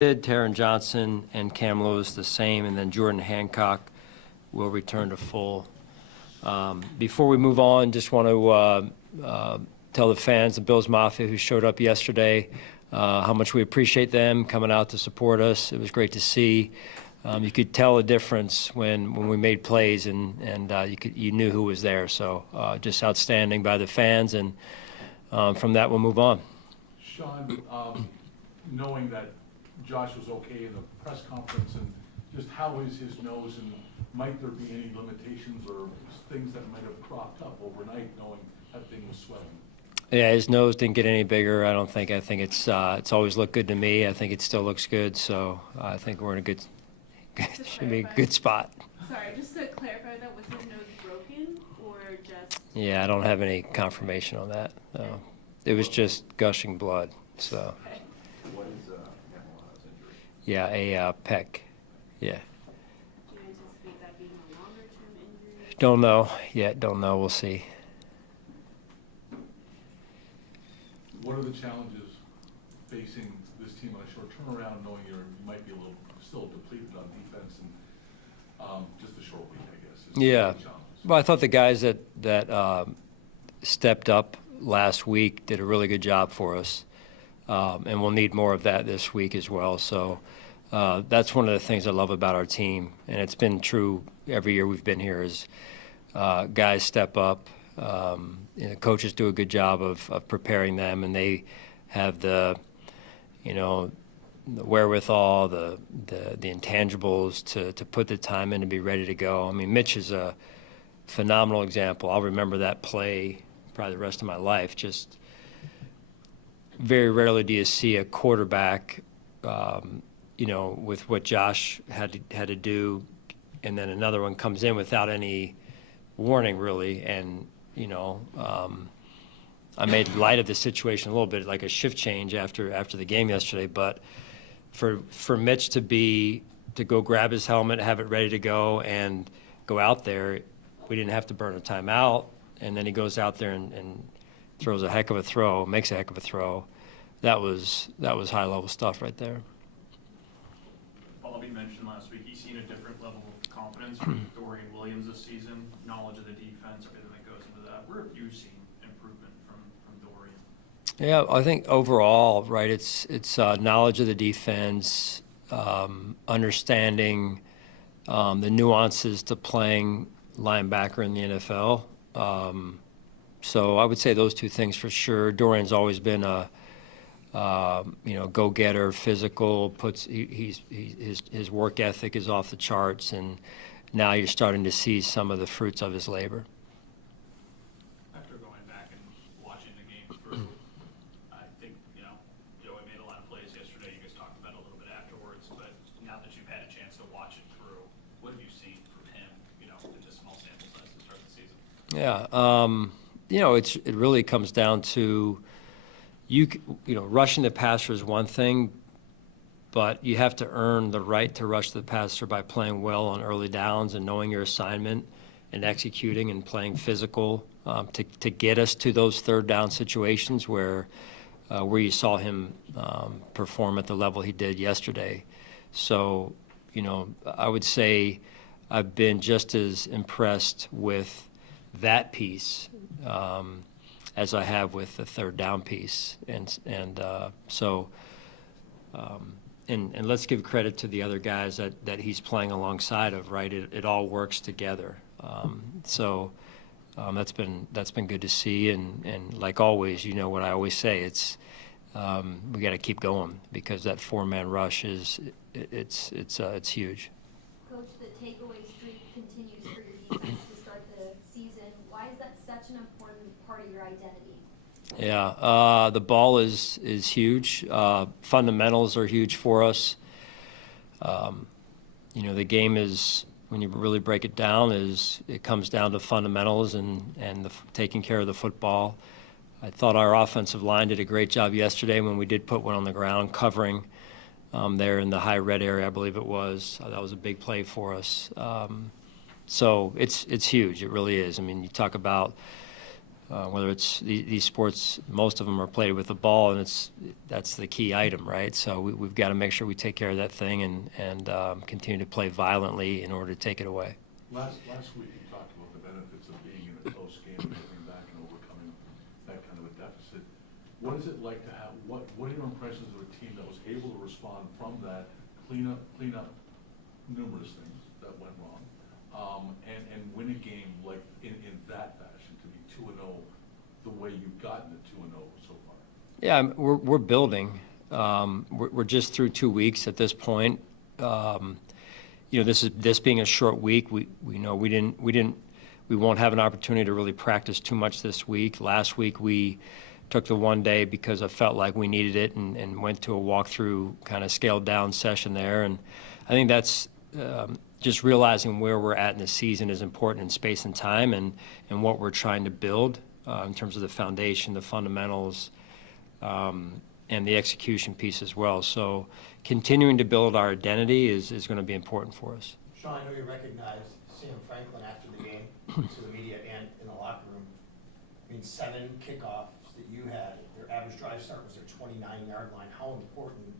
Taron Johnson and Cam Lewis the same, and then Jordan Hancock will return to full. Before we move on, just want to tell the fans of Bills Mafia who showed up yesterday how much we appreciate them coming out to support us. It was great to see. You could tell a difference when we made plays, and you knew who was there. So just outstanding by the fans, and from that we'll move on. Sean, knowing that Josh was okay in the press conference, and just how is his nose, and might there be any limitations or things that might have cropped up overnight, knowing that thing was swelling? Yeah, his nose didn't get any bigger, I don't think. I think it's always looked good to me. I think it still looks good, so I think we're in a good should be a good spot. Sorry, just to clarify that, was his nose broken or just? Yeah, I don't have any confirmation on that. No. It was just gushing blood, so. Okay. What is Hamilton's injury? Yeah, a pec. Yeah. Do you anticipate that being a longer-term injury? Don't know yet. Don't know. We'll see. What are the challenges facing this team on a short turnaround, knowing you might be a little still depleted on defense, and just a short week, I guess? Yeah. Well, I thought the guys that stepped up last week did a really good job for us, and we'll need more of that this week as well. So that's one of the things I love about our team, and it's been true every year we've been here, is guys step up. Coaches do a good job of preparing them, and they have the wherewithal, the intangibles to put the time in to be ready to go. I mean, Mitch is a phenomenal example. I'll remember that play probably the rest of my life. Just very rarely do you see a quarterback, with what Josh had to do, and then another one comes in without any warning, really. And I made light of the situation a little bit, like a shift change after the game yesterday. But for Mitch to go grab his helmet, have it ready to go, and go out there, we didn't have to burn a timeout. And then he goes out there and throws a heck of a throw, makes a heck of a throw. That was high-level stuff right there. Bobby mentioned last week he's seen a different level of confidence from Dorian Williams this season, knowledge of the defense, everything that goes into that. Where have you seen improvement from Dorian? Yeah, I think overall, right, it's knowledge of the defense, understanding the nuances to playing linebacker in the NFL. So I would say those two things for sure. Dorian's always been a go-getter, physical. His work ethic is off the charts, and now you're starting to see some of the fruits of his labor. After going back and watching the game through, I think Joey made a lot of plays yesterday. You guys talked about it a little bit afterwards, but now that you've had a chance to watch it through, what have you seen from him? In just small sample size to start the season. Yeah, it really comes down to rushing the passer is one thing, but you have to earn the right to rush the passer by playing well on early downs and knowing your assignment and executing and playing physical to get us to those third down situations where you saw him perform at the level he did yesterday. So, I would say I've been just as impressed with that piece as I have with the third down piece, and let's give credit to the other guys that he's playing alongside of. Right, it all works together. That's been good to see, and like always, what I always say, it's we got to keep going, because that four-man rush it's huge. Coach, the takeaway streak continues for your defense to start the season. Why is that such an important part of your identity? Yeah, the ball is huge. Fundamentals are huge for us. The game is, when you really break it down, it comes down to fundamentals and taking care of the football. I thought our offensive line did a great job yesterday when we did put one on the ground, covering there in the high red area, I believe it was. That was a big play for us. So it's huge. It really is. I mean, you talk about whether it's these sports, most of them are played with the ball, and that's the key item, right? So we've got to make sure we take care of that thing and continue to play violently in order to take it away. Last week, you talked about the benefits of being in a close game, and coming back and overcoming that kind of a deficit. What is it like to have, what are your impressions of a team that was able to respond from that, clean up numerous things that went wrong, and win a game like in that fashion, to be 2-0 the way you've gotten to 2-0 so far? Yeah, we're building. We're just through 2 weeks at this point. This being a short week, we won't have an opportunity to really practice too much this week. Last week we took the one day because I felt like we needed it and went to a walkthrough kind of scaled down session there. And I think that's just realizing where we're at in the season is important in space and time and what we're trying to build in terms of the foundation, the fundamentals, and the execution piece as well. So continuing to build our identity is going to be important for us. Sean, I know you recognized Sam Franklin after the game to the media and in the locker room. I mean, 7 kickoffs that you had, their average drive start was their 29-yard line. How important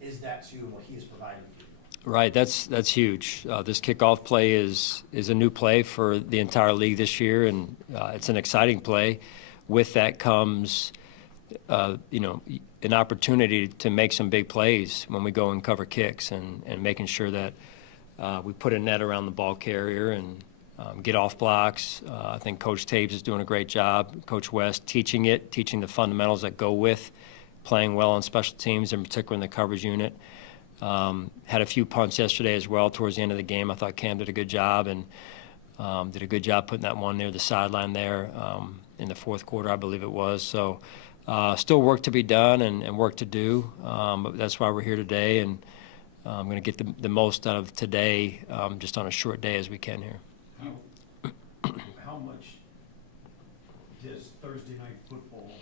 is that to you and what he has provided for you? Right, that's huge. This kickoff play is a new play for the entire league this year, and it's an exciting play. With that comes, an opportunity to make some big plays when we go and cover kicks, and making sure that we put a net around the ball carrier and get off blocks. I think Coach Taves is doing a great job. Coach West teaching the fundamentals that go with playing well on special teams, in particular in the coverage unit. Had a few punts yesterday as well towards the end of the game. I thought Cam did a good job and did a good job putting that one near the sideline there in the fourth quarter, I believe it was. So still work to be done and work to do, but that's why we're here today, and I'm going to get the most out of today just on a short day as we can here. How much does Thursday night football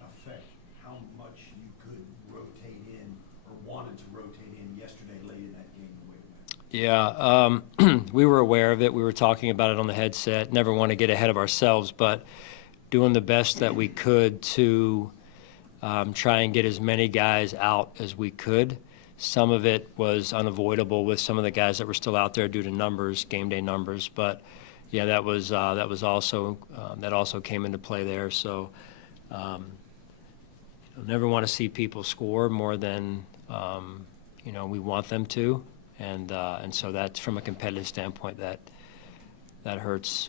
affect how much you could rotate in or wanted to rotate in yesterday late in that game the way it went? Yeah, we were aware of it. We were talking about it on the headset. Never want to get ahead of ourselves, but doing the best that we could to try and get as many guys out as we could. Some of it was unavoidable with some of the guys that were still out there due to numbers, game day numbers. But yeah, that also came into play there. So never want to see people score more than we want them to, and so that's from a competitive standpoint that hurts.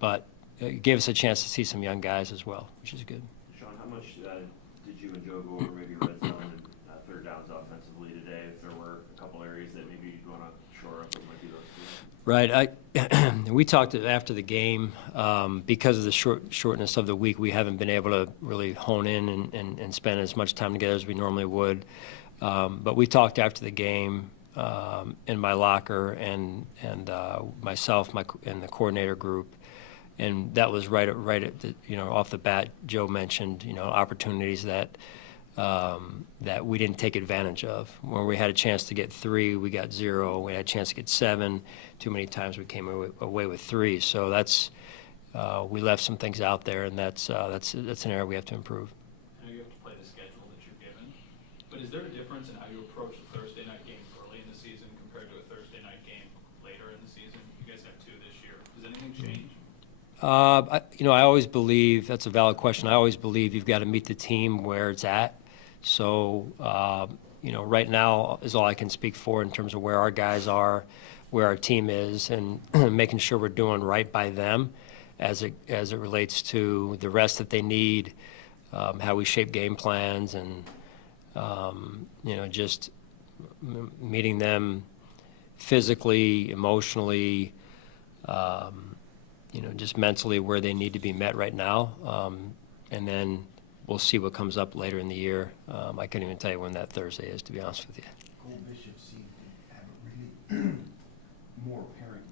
But it gave us a chance to see some young guys as well, which is good. Sean, how much did you and Joe go over maybe red zone and third downs offensively today? If there were a couple areas that maybe you'd want to shore up, it might be those two. Right. We talked after the game. Because of the shortness of the week, we haven't been able to really hone in and spend as much time together as we normally would. But we talked after the game in my locker and myself and the coordinator group. And that was right at the, off the bat. Joe mentioned opportunities that we didn't take advantage of. When we had a chance to get 3, we got 0. We had a chance to get 7. Too many times we came away with 3. So that's we left some things out there, and that's an area we have to improve. I know you have to play the schedule that you're given, but is there a difference in how you approach a Thursday night game early in the season compared to a Thursday night game later in the season? You guys have 2 this year. Does anything change? I always believe, that's a valid question, I always believe you've got to meet the team where it's at. So, right now is all I can speak for in terms of where our guys are, where our team is, and making sure we're doing right by them as it relates to the rest that they need, how we shape game plans, and, just meeting them physically, emotionally, just mentally where they need to be met right now. And then we'll see what comes up later in the year. I couldn't even tell you when that Thursday is, to be honest with you. Cole Bishop seemed to have a really more apparent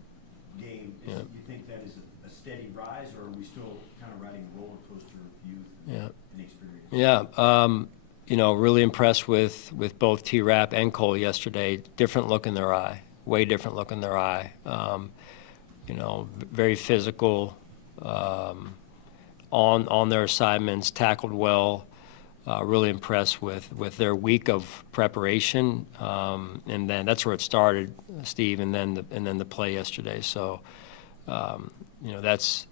game. Yeah. You think that is a steady rise, or are we still kind of riding a roller coaster of youth and experience? Yeah, really impressed with both T-Rap and Cole yesterday. Different look in their eye, way different look in their eye. Very physical, on their assignments, tackled well. Really impressed with their week of preparation, and then that's where it started, Steve, and then the play yesterday. So, that's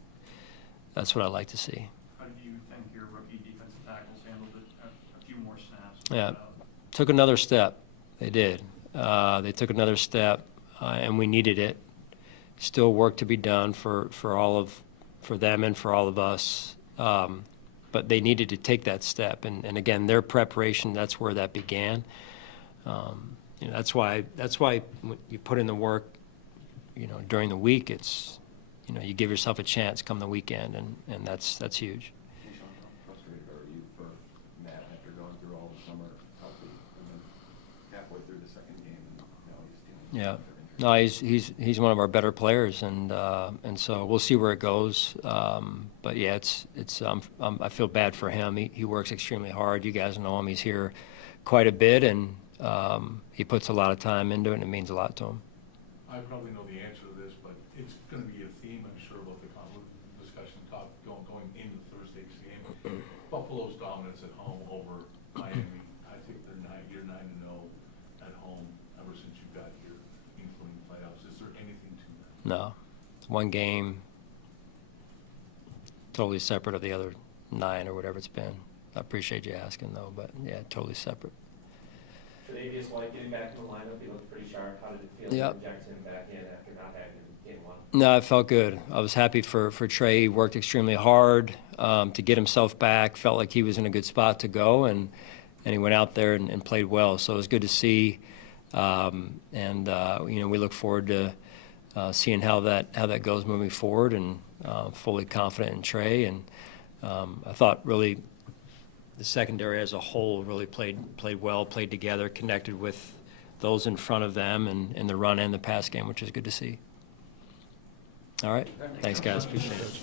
what I like to see. How do you think your rookie defensive tackles handled it? A few more snaps. Yeah, took another step. They did. They took another step, and we needed it. Still work to be done for them and for all of us. But they needed to take that step, and again, their preparation, that's where that began. That's why when you put in the work, during the week, it's, you give yourself a chance come the weekend, and that's huge. Hey, Sean, how frustrated are you for Matt after going through all the summer healthy, and then halfway through the second game, and now he's dealing with Yeah. another injury? No, he's one of our better players, and so we'll see where it goes. But yeah, I feel bad for him. He works extremely hard. You guys know him. He's here quite a bit, and he puts a lot of time into it, and it means a lot to him. I probably know the answer to this, but it's gonna be a theme, I'm sure, about the discussion going into Thursday's game. Buffalo's dominance at home over Miami. I think you're 9-0 at home ever since you got here, including playoffs. Is there anything to that? No, one game, totally separate of the other 9 or whatever it's been. I appreciate you asking, though, but yeah, totally separate. Today, just like getting back in the lineup, he looked pretty sharp. How did it feel Yep. to inject him back in after not having him in game 1? No, it felt good. I was happy for Trey. He worked extremely hard to get himself back. Felt like he was in a good spot to go, and he went out there and played well. So it was good to see. We look forward to seeing how that goes moving forward, and fully confident in Trey. And I thought really the secondary as a whole really played well, played together, connected with those in front of them in the run and the pass game, which is good to see. All right. Thanks, guys. Appreciate it.